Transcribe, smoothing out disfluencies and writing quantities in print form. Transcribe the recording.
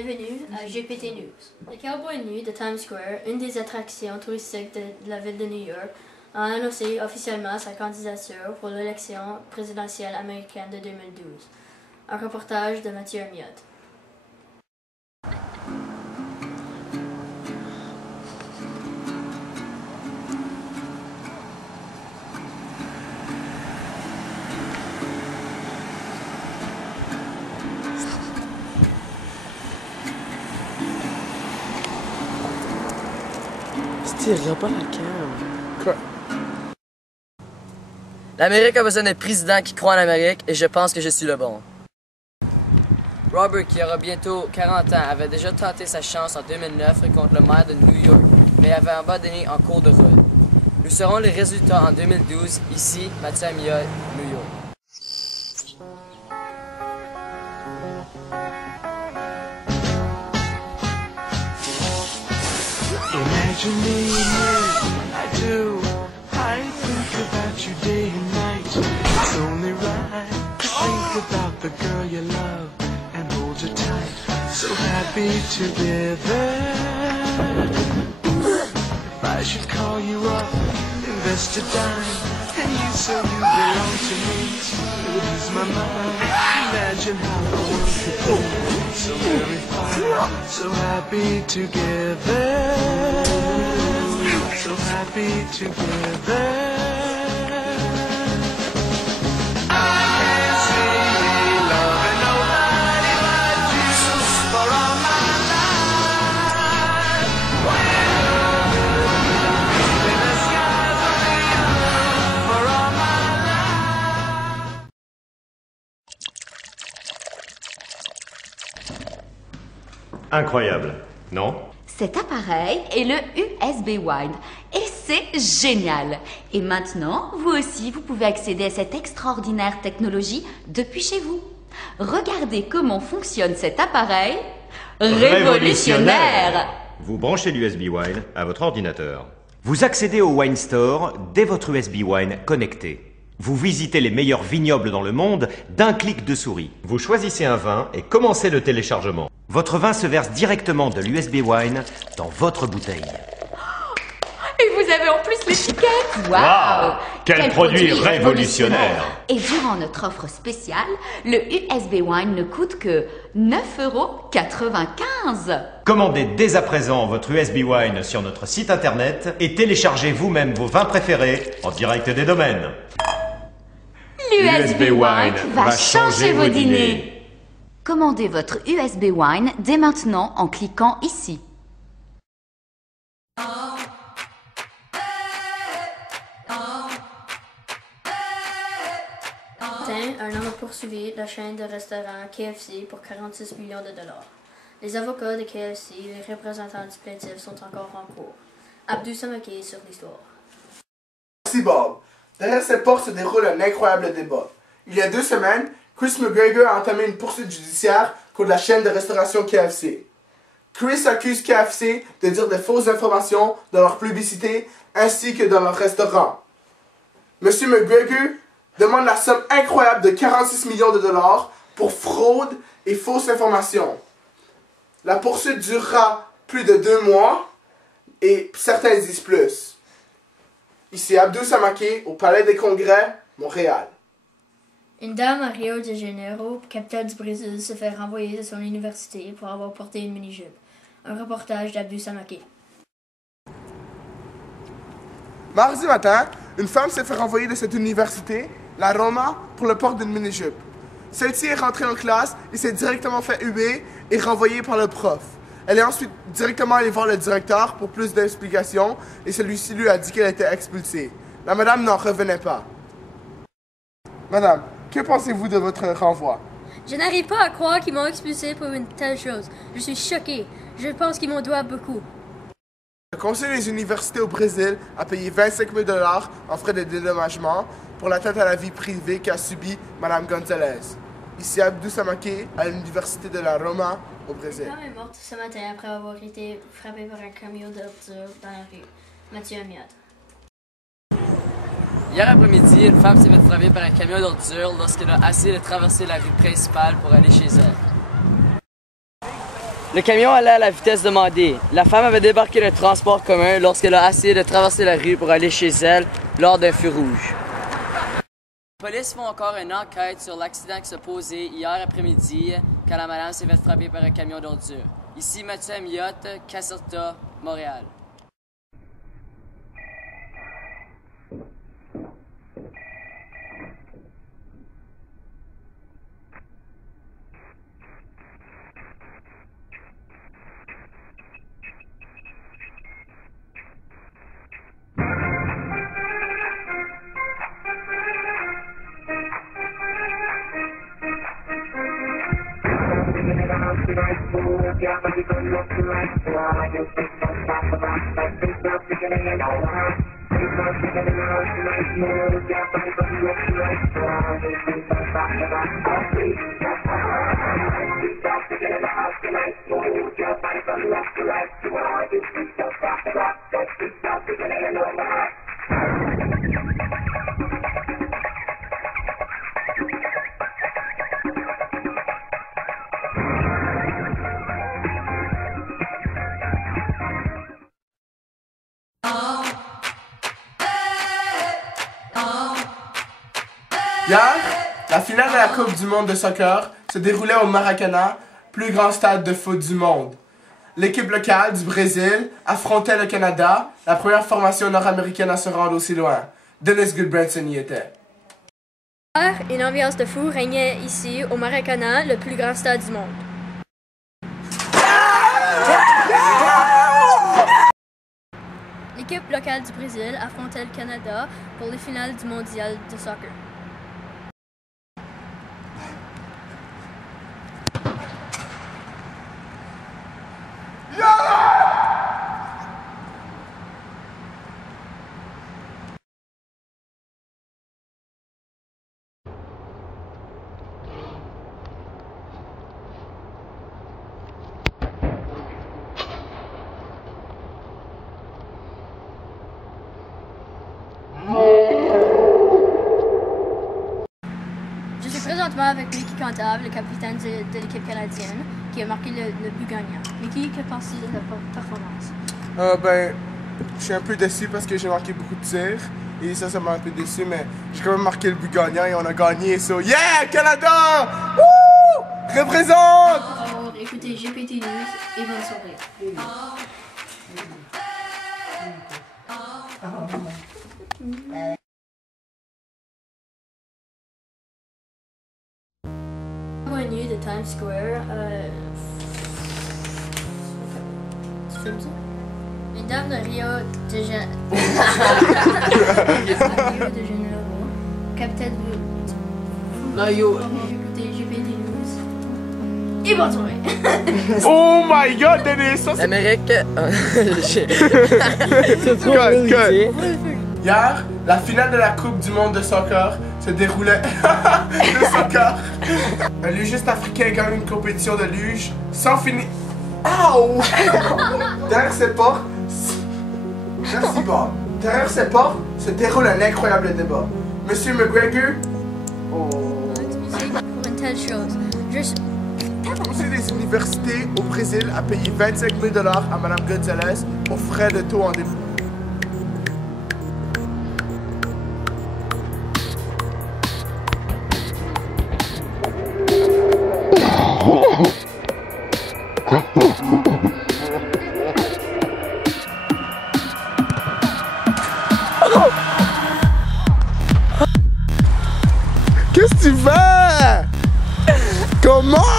Bienvenue à GPT News. Le Cowboy nu de Times Square, une des attractions touristiques de la ville de New York, a annoncé officiellement sa candidature pour l'élection présidentielle américaine de 2012. Un reportage de Mathieu Amiot. Regarde pas la cam. Quoi? L'Amérique a besoin d'un président qui croit en l'Amérique et je pense que je suis le bon. Robert, qui aura bientôt 40 ans, avait déjà tenté sa chance en 2009 contre le maire de New York, mais avait abandonné en cours de route. Nous saurons les résultats en 2012, ici, Mathieu Amiot, New York. Imagine I do. I think about you day and night. It's only right to think about the girl you love and hold her tight. So happy together. If I should call you up, invest a dime, and you say you belong to me, lose my mind. Imagine how the world could be so very fine, so happy together. So happy together. I can't see loving nobody but you for all my life. In the skies only you for all my life. Incroyable, non? Cet appareil est le USB Wide et c'est génial. Et maintenant, vous aussi, vous pouvez accéder à cette extraordinaire technologie depuis chez vous. Regardez comment fonctionne cet appareil révolutionnaire. Vous branchez l'USB Wine à votre ordinateur. Vous accédez au Wine Store dès votre USB Wine connecté. Vous visitez les meilleurs vignobles dans le monde d'un clic de souris. Vous choisissez un vin et commencez le téléchargement. Votre vin se verse directement de l'USB Wine dans votre bouteille. Et vous avez en plus l'étiquette. Waouh! Quel produit révolutionnaire! Et durant notre offre spéciale, le USB Wine ne coûte que 9,95 €. Commandez dès à présent votre USB Wine sur notre site internet et téléchargez vous-même vos vins préférés en direct des domaines. L'USB Wine va changer vos dîners. Commandez votre USB Wine dès maintenant en cliquant ici. Un homme a poursuivi la chaîne de restaurants KFC pour 46 millions de dollars. Les avocats de KFC et les représentants du plaintif sont encore en cours. Abdou Samaki sur l'histoire. Merci Bob. Derrière cette porte se déroule un incroyable débat. Il y a 2 semaines, Chris McGregor a entamé une poursuite judiciaire contre la chaîne de restauration KFC. Chris accuse KFC de dire de fausses informations dans leur publicité ainsi que dans leur restaurant. Monsieur McGregor demande la somme incroyable de 46 millions de dollars pour fraude et fausses informations. La poursuite durera plus de 2 mois et certains disent plus. Ici Abdou Samaki au Palais des Congrès, Montréal. Une dame à Rio de Janeiro, capitale du Brésil, se fait renvoyer de son université pour avoir porté une mini-jupe. Un reportage d'Abdou Samaki. Mardi matin, une femme s'est fait renvoyer de cette université, la Roma, pour le port d'une mini-jupe. Celle-ci est rentrée en classe et s'est directement fait huer et renvoyée par le prof. Elle est ensuite directement allée voir le directeur pour plus d'explications et celui-ci lui a dit qu'elle était expulsée. La madame n'en revenait pas. Madame, que pensez-vous de votre renvoi? Je n'arrive pas à croire qu'ils m'ont expulsé pour une telle chose. Je suis choquée. Je pense qu'ils m'en doivent beaucoup. Le Conseil des universités au Brésil a payé 25 000 $ en frais de dédommagement pour l'atteinte à la vie privée qu'a subie Mme Gonzalez. Ici Abdou Samaki à l'université de la Roma au Brésil. Une femme est morte ce matin après avoir été frappée par un camion d'ordures dans la rue. Mathieu Amiot. Hier après-midi, une femme s'est fait frapper par un camion d'ordures lorsqu'elle a essayé de traverser la rue principale pour aller chez elle. Le camion allait à la vitesse demandée. La femme avait débarqué le transport commun lorsqu'elle a essayé de traverser la rue pour aller chez elle lors d'un feu rouge. Les polices font encore une enquête sur l'accident qui s'est posé hier après-midi quand la madame s'est fait frapper par un camion d'ordures. Ici Mathieu Amiotte, Caserta, Montréal. Hier, la finale de la Coupe du monde de soccer se déroulait au Maracanã, plus grand stade de foot du monde. L'équipe locale du Brésil affrontait le Canada, la première formation nord-américaine à se rendre aussi loin. Dennis Goodbranson y était. Hier, une ambiance de fou régnait ici, au Maracanã, le plus grand stade du monde. L'équipe locale du Brésil affrontait le Canada pour les finales du mondial de soccer. Je suis présentement avec Mickey Cantave, le capitaine de l'équipe canadienne, qui a marqué le but gagnant. Mickey, que penses-tu de la performance? Ben, je suis un peu déçu parce que j'ai marqué beaucoup de tirs. Et ça m'a un peu déçu, mais j'ai quand même marqué le but gagnant et on a gagné. So, yeah, Canada! Woo! Représente! Alors, écoutez GPT News et bonne soirée. Revenu de Times Square, tu filmes ça? Une dame de Rio de Janeiro, capitaine de... Écoutez GPT News et bonne soirée. Oh my god, Dennis! Ça, c'est... L'Amérique... Hier, la finale de la Coupe du monde de soccer se déroulait. Le soccer! Un lugiste africain gagne une compétition de luge sans finir. Ow! Derrière ces portes. Merci Bob. Derrière ces portes se déroule un incroyable débat. Monsieur McGregor. Oh. Pour une telle chose. Le conseil des universités au Brésil a payé 25 000 $ à Mme Gonzalez aux frais de taux en dépôt. Qu'est-ce que tu fais? Comment?